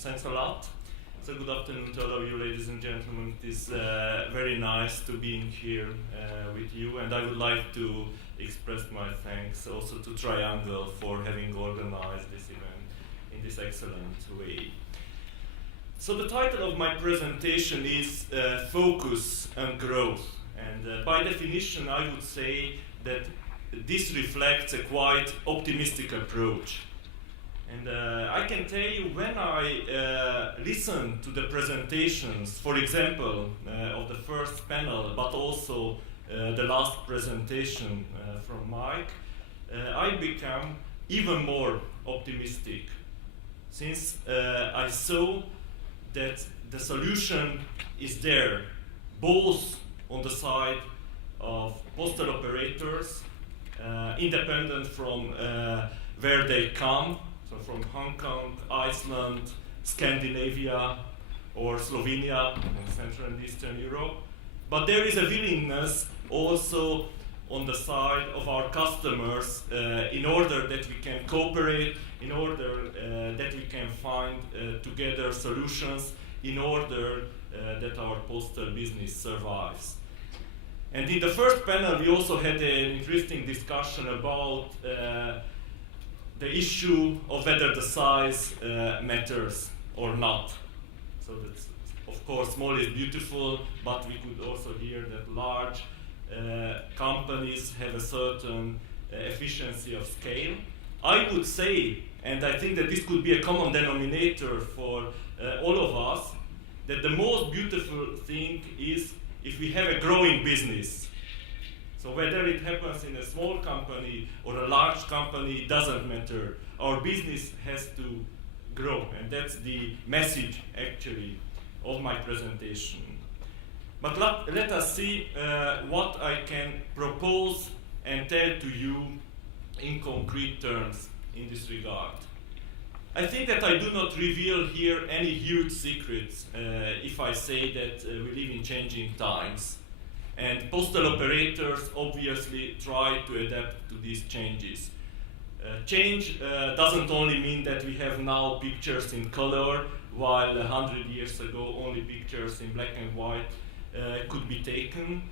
Thanks a lot. So good afternoon to all of you, ladies and gentlemen. It is very nice to be in here with you, and I would like to express my thanks also to Triangle for having organized this event in this excellent way. So the title of my presentation is Focus and Growth, and by definition I would say that this reflects a quite optimistic approach. And I can tell you, when I listen to the presentations, for example, of the first panel, but also the last presentation from Mike, I become even more optimistic, since I saw that the solution is there, both on the side of postal operators, independent from where they come, so from Hong Kong, Iceland, Scandinavia, or Slovenia, in Central and Eastern Europe. But there is a willingness also on the side of our customers in order that we can cooperate, in order that we can find together solutions, in order that our postal business survives. And in the first panel, we also had an interesting discussion about the issue of whether the size matters or not. So that's, of course, small is beautiful, but we could also hear that large companies have a certain efficiency of scale. I would say, and I think that this could be a common denominator for all of us, that the most beautiful thing is if we have a growing business. So whether it happens in a small company or a large company, it doesn't matter. Our business has to grow, and that's the message actually of my presentation. But let us see what I can propose and tell to you in concrete terms in this regard. I think that I do not reveal here any huge secrets if I say that we live in changing times. And postal operators obviously try to adapt to these changes. Change doesn't only mean that we have now pictures in color, while 100 years ago only pictures in black and white could be taken.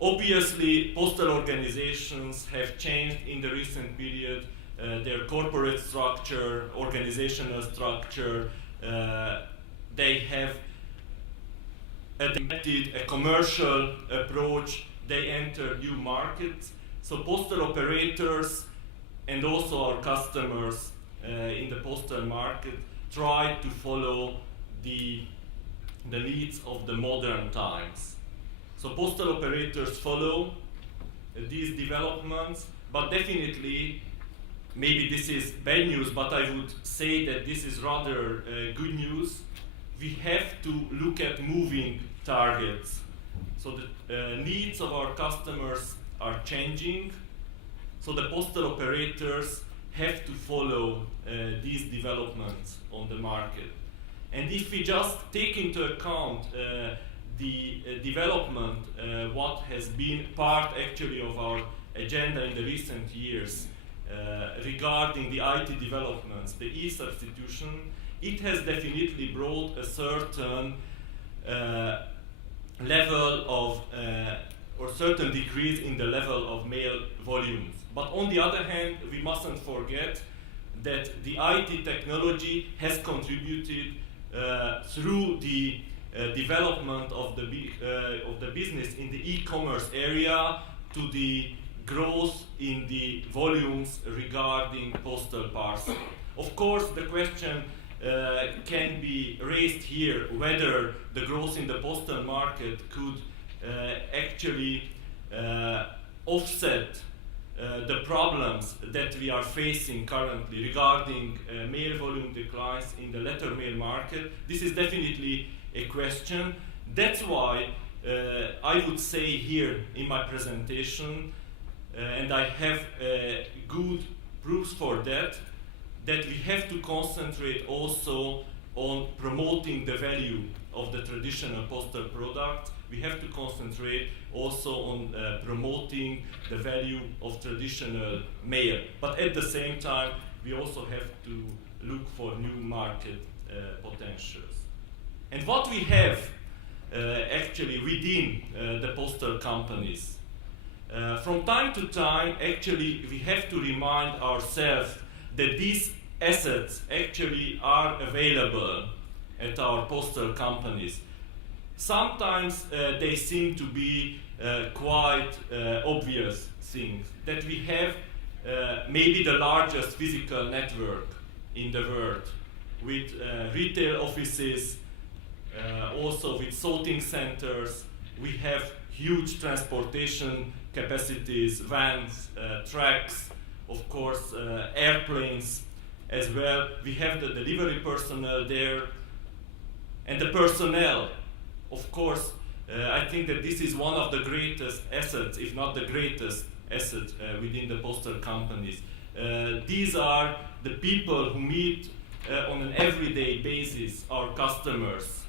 Obviously, postal organizations have changed in the recent period, their corporate structure, organizational structure. They have adopted a commercial approach, they enter new markets. So postal operators and also our customers in the postal market try to follow the needs of the modern times. So postal operators follow these developments, but definitely, maybe this is bad news, but I would say that this is rather good news. We have to look at moving targets. So the needs of our customers are changing. So the postal operators have to follow these developments on the market. And if we just take into account the development, what has been part actually of our agenda in the recent years regarding the IT developments, the e-substitution, it has definitely brought a certain level of, or certain decrease in the level of mail volumes. But on the other hand, we mustn't forget that the IT technology has contributed through the development of the business in the e-commerce area to the growth in the volumes regarding postal parcel. Of course, the question can be raised here whether the growth in the postal market could actually offset the problems that we are facing currently regarding mail volume declines in the letter mail market. This is definitely a question. That's why I would say here in my presentation, and I have good proofs for that, that we have to concentrate also on promoting the value of the traditional postal product. We have to concentrate also on promoting the value of traditional mail. But at the same time, we also have to look for new market potentials. And what we have actually within the postal companies, from time to time, actually, we have to remind ourselves that these assets actually are available at our postal companies. Sometimes they seem to be quite obvious things, that we have maybe the largest physical network in the world, with retail offices, also with sorting centers. We have huge transportation capacities, vans, trucks, of course, airplanes as well. We have the delivery personnel there, and the personnel, of course. I think that this is one of the greatest assets, if not the greatest asset within the postal companies. These are the people who meet on an everyday basis our customers.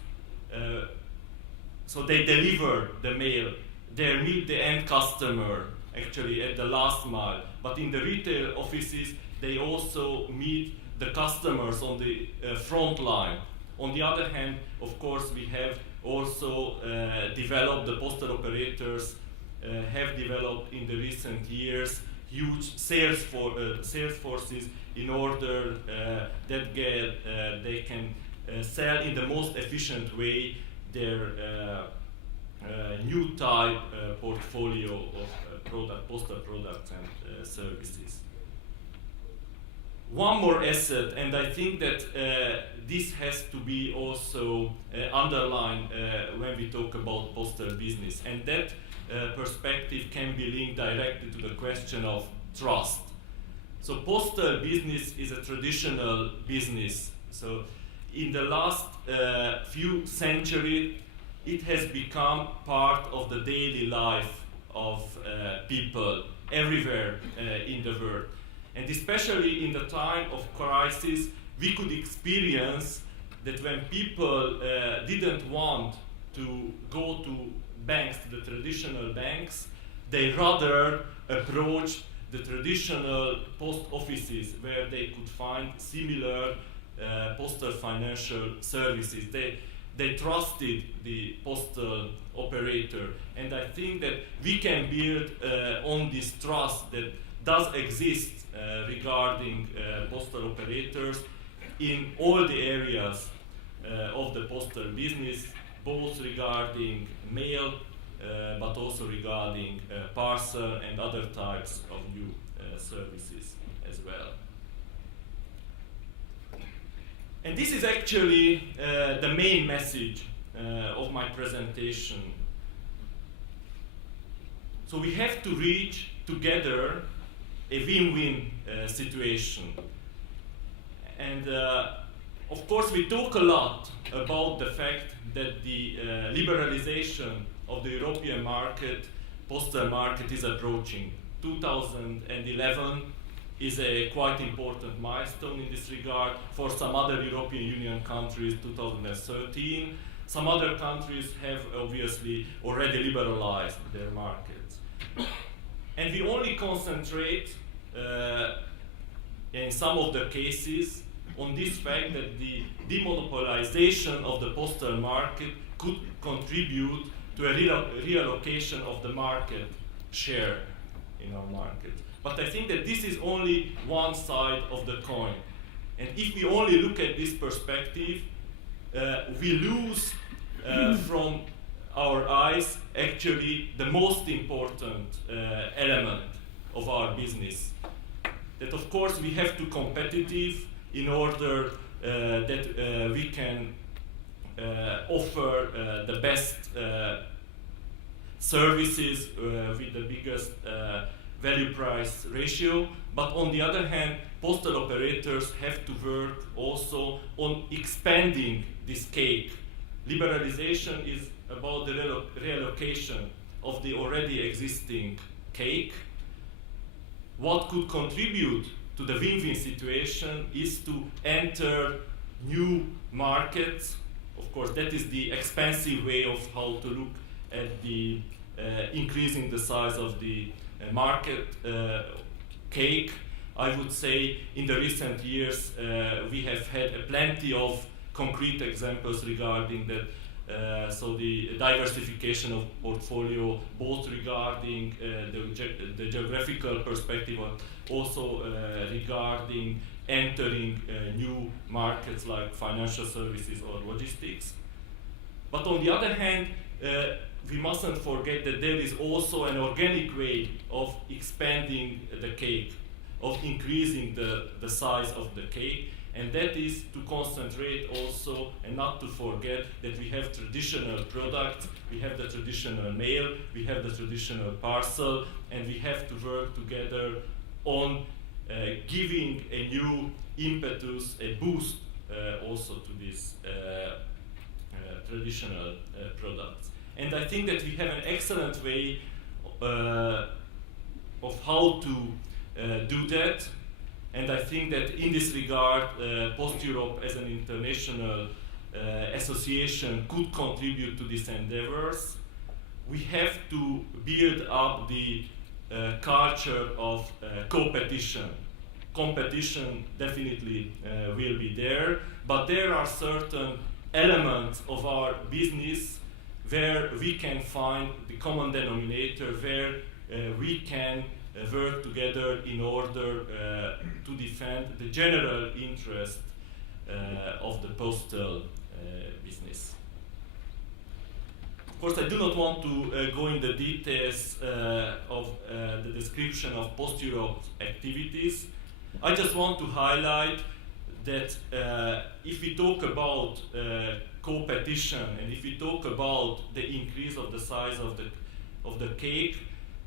So they deliver the mail, they meet the end customer actually at the last mile. But in the retail offices, they also meet the customers on the front line. On the other hand, of course, we have also developed, the postal operators have developed in the recent years huge sales forces in order that they can sell in the most efficient way their new type portfolio of postal products and services. One more asset, and I think that this has to be also underlined when we talk about postal business, and that perspective can be linked directly to the question of trust. So postal business is a traditional business. So in the last few centuries, it has become part of the daily life of people everywhere in the world. And especially in the time of crisis, we could experience that when people didn't want to go to banks, the traditional banks, they rather approached the traditional post offices where they could find similar postal financial services. They trusted the postal operator, and I think that we can build on this trust that does exist regarding postal operators in all the areas of the postal business, both regarding mail, but also regarding parcel and other types of new services as well. And this is actually the main message of my presentation. So we have to reach together a win-win situation. And of course we talk a lot about the fact that the liberalization of the European market, postal market, is approaching. 2011 is a quite important milestone in this regard. For some other European Union countries, 2013. Some other countries have obviously already liberalized their markets. And we only concentrate in some of the cases on this fact that the demonopolization of the postal market could contribute to a reallocation of the market share in our market. But I think that this is only one side of the coin. And if we only look at this perspective, we lose from our eyes actually the most important element of our business. That of course we have to competitive in order that we can offer the best services with the biggest value price ratio, but on the other hand, postal operators have to work also on expanding this cake. Liberalization is about the reallocation of the already existing cake. What could contribute to the win-win situation is to enter new markets. Of course, that is the expensive way of how to look at the increasing the size of the market cake. I would say in the recent years we have had plenty of concrete examples regarding that. So the diversification of portfolio, both regarding the geographical perspective, but also regarding entering new markets like financial services or logistics. But on the other hand, we mustn't forget that there is also an organic way of expanding the cake, of increasing the size of the cake, and that is to concentrate also and not to forget that we have traditional products, we have the traditional mail, we have the traditional parcel, and we have to work together on giving a new impetus, a boost also to these traditional products. And I think that we have an excellent way of how to do that. And I think that in this regard, PostEurop as an international association could contribute to these endeavors. We have to build up the culture of competition. Competition definitely will be there, but there are certain elements of our business where we can find the common denominator, where we can work together in order to defend the general interest of the postal business. Of course, I do not want to go in the details of the description of PostEurop's activities. I just want to highlight that if we talk about competition and if we talk about the increase of the size of the cake,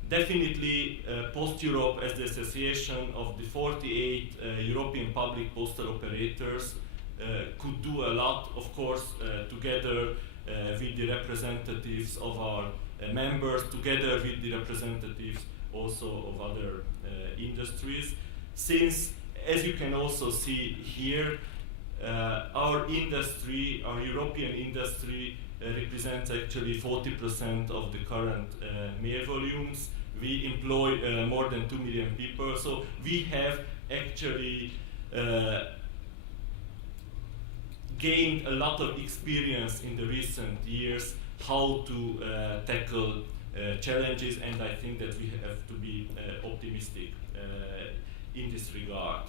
definitely PostEurop as the association of the 48 European public postal operators could do a lot, of course, together with the representatives of our members, together with the representatives also of other industries. Since, as you can also see here, our industry, our European industry, represents actually 40% of the current mail volumes. We employ more than 2 million people, so we have actually gained a lot of experience in the recent years how to tackle challenges, and I think that we have to be optimistic in this regard.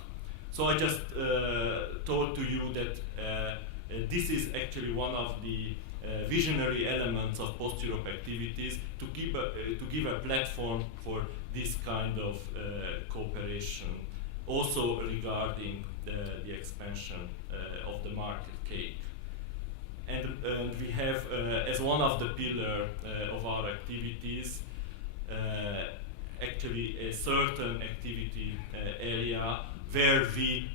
So I just told to you that this is actually one of the visionary elements of PostEurop activities to give a platform for this kind of cooperation, also regarding the expansion of the market cake. And we have as one of the pillars of our activities actually a certain activity area where we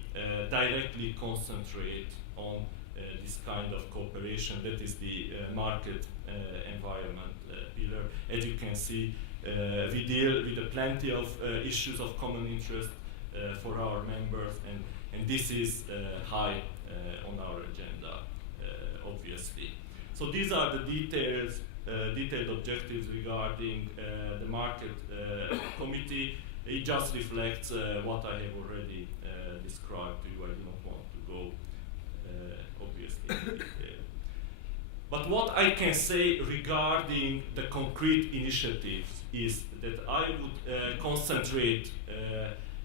directly concentrate on this kind of cooperation. That is the market environment pillar. As you can see, we deal with plenty of issues of common interest for our members, and this is high on our agenda, obviously. So these are the detailed objectives regarding the market committee. It just reflects what I have already described to you. I do not want to go obviously in detail. But what I can say regarding the concrete initiatives is that I would concentrate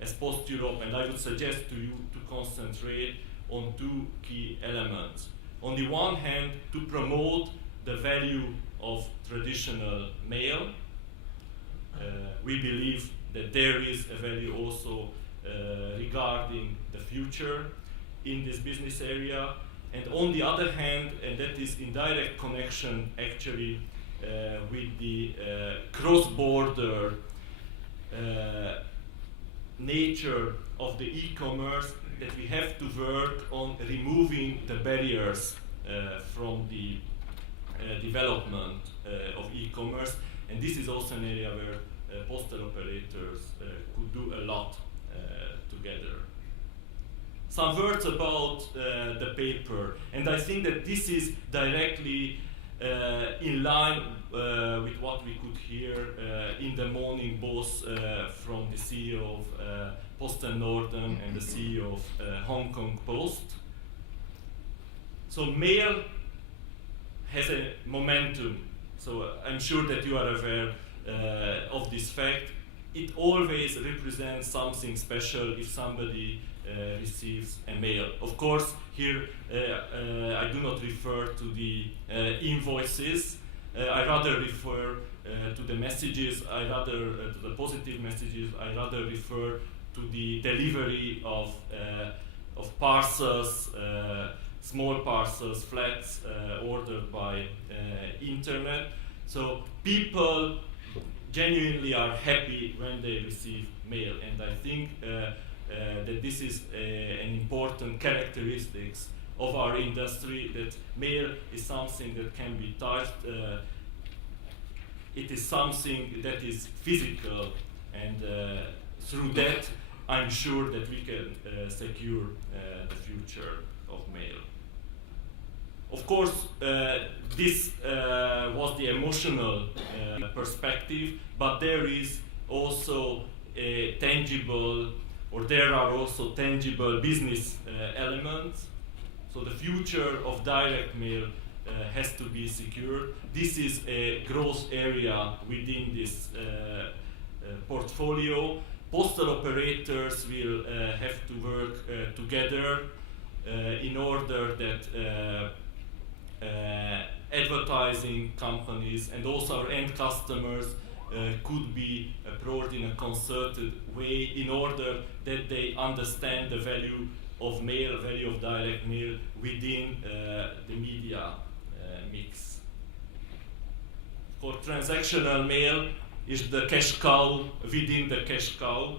as PostEurop, and I would suggest to you to concentrate on two key elements. On the one hand, to promote the value of traditional mail. We believe that there is a value also regarding the future in this business area. And on the other hand, and that is in direct connection actually with the cross-border nature of the e-commerce, that we have to work on removing the barriers from the development of e-commerce. And this is also an area where postal operators could do a lot together. Some words about the paper, and I think that this is directly in line with what we could hear in the morning, both from the CEO of Post and Northern and the CEO of Hong Kong Post. So mail has a momentum. So I'm sure that you are aware of this fact. It always represents something special if somebody receives a mail. Of course, here I do not refer to the invoices. I rather refer to the messages. To the positive messages. I rather refer to the delivery of parcels, small parcels, flats ordered by internet. So people genuinely are happy when they receive mail, and I think that this is an important characteristic of our industry, that mail is something that can be touched. It is something that is physical, and through that I'm sure that we can secure the future of mail. Of course, this was the emotional perspective, but there is also a tangible, or there are also tangible business elements. So the future of direct mail has to be secured. This is a growth area within this portfolio. Postal operators will have to work together in order that advertising companies and also our end customers could be approached in a concerted way in order that they understand the value of mail, value of direct mail within the media mix. For transactional mail is the cash cow within the cash cow.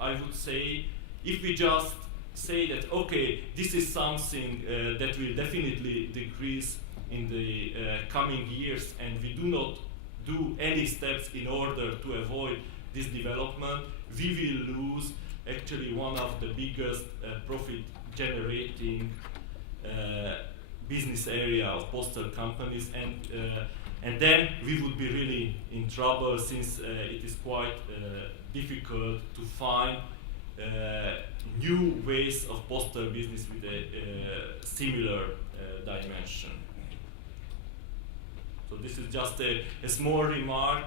I would say if we just say that, okay, this is something that will definitely decrease in the coming years, and we do not do any steps in order to avoid this development, we will lose actually one of the biggest profit generating business area of postal companies, and then we would be really in trouble, since it is quite difficult to find new ways of postal business with a similar dimension. So this is just a small remark.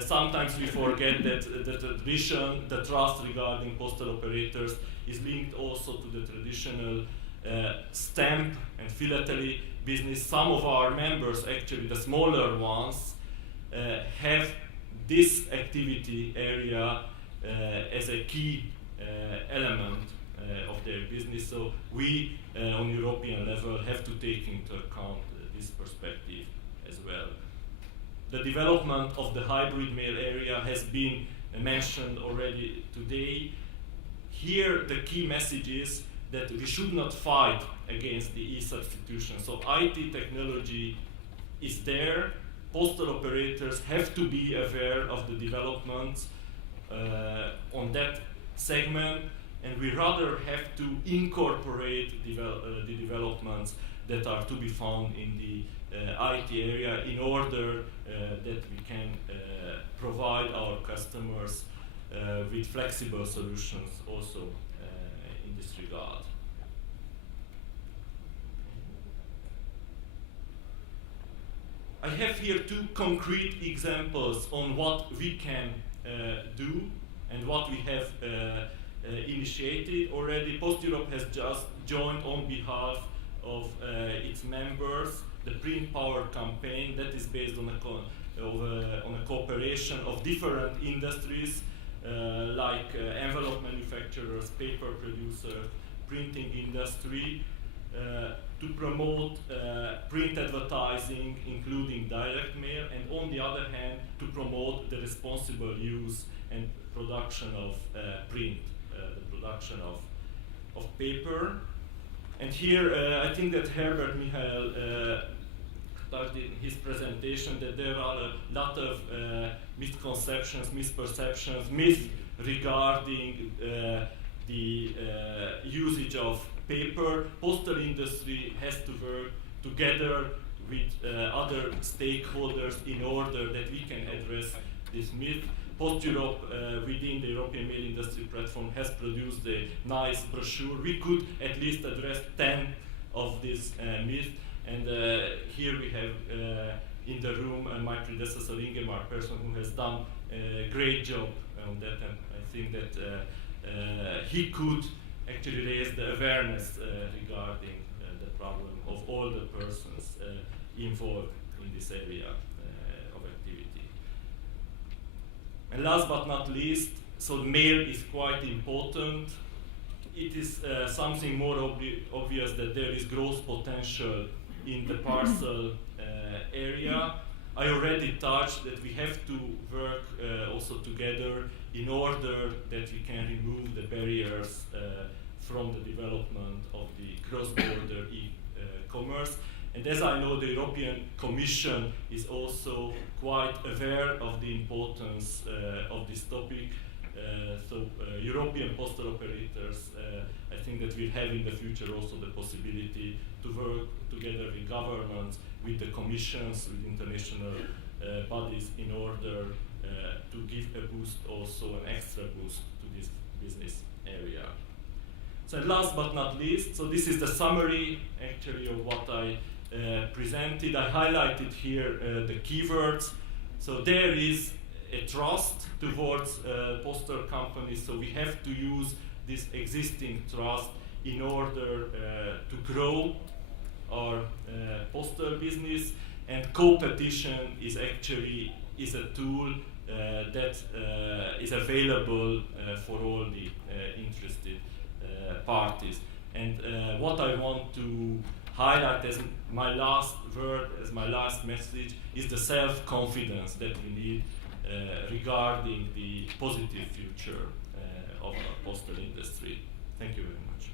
Sometimes we forget that the tradition, the trust regarding postal operators is linked also to the traditional stamp and philately business. Some of our members, actually the smaller ones, have this activity area as a key element of their business. So we, on European level, have to take into account this perspective as well. The development of the hybrid mail area has been mentioned already today. Here the key message is that we should not fight against the e-substitution. So IT technology is there. Postal operators have to be aware of the developments on that segment, and we rather have to incorporate the developments that are to be found in the IT area in order that we can provide our customers with flexible solutions also in this regard. I have here two concrete examples on what we can do and what we have initiated already. PostEurop has just joined on behalf of its members the Print Power campaign that is based on a cooperation of different industries like envelope manufacturers, paper producers, printing industry, to promote print advertising, including direct mail, and on the other hand, to promote the responsible use and production of print, the production of paper. And here, I think that Herbert Michael started in his presentation that there are a lot of misconceptions, misperceptions, myths regarding the usage of paper. Postal industry has to work together with other stakeholders in order that we can address this myth. PostEurop within the European Mail Industry Platform has produced a nice brochure. We could at least address 10 of this myth. And here we have in the room my predecessor Ingemar, a person who has done a great job on that, and I think that he could actually raise the awareness regarding the problem of all the persons involved in this area of activity. And last but not least, so the mail is quite important. It is something more obvious that there is growth potential in the parcel area. I already touched that we have to work also together in order that we can remove the barriers from the development of the cross-border e-commerce. And as I know, the European Commission is also quite aware of the importance of this topic. European postal operators, I think that we'll have in the future also the possibility to work together with governments, with the commissions, with international bodies in order to give a boost, also an extra boost to this business area. So last but not least, so this is the summary actually of what I presented. I highlighted here the keywords. So there is a trust towards postal companies, so we have to use this existing trust in order to grow our postal business, and competition is actually a tool that is available for all the interested parties. And what I want to highlight as my last word, as my last message, is the self-confidence that we need regarding the positive future of our postal industry. Thank you very much.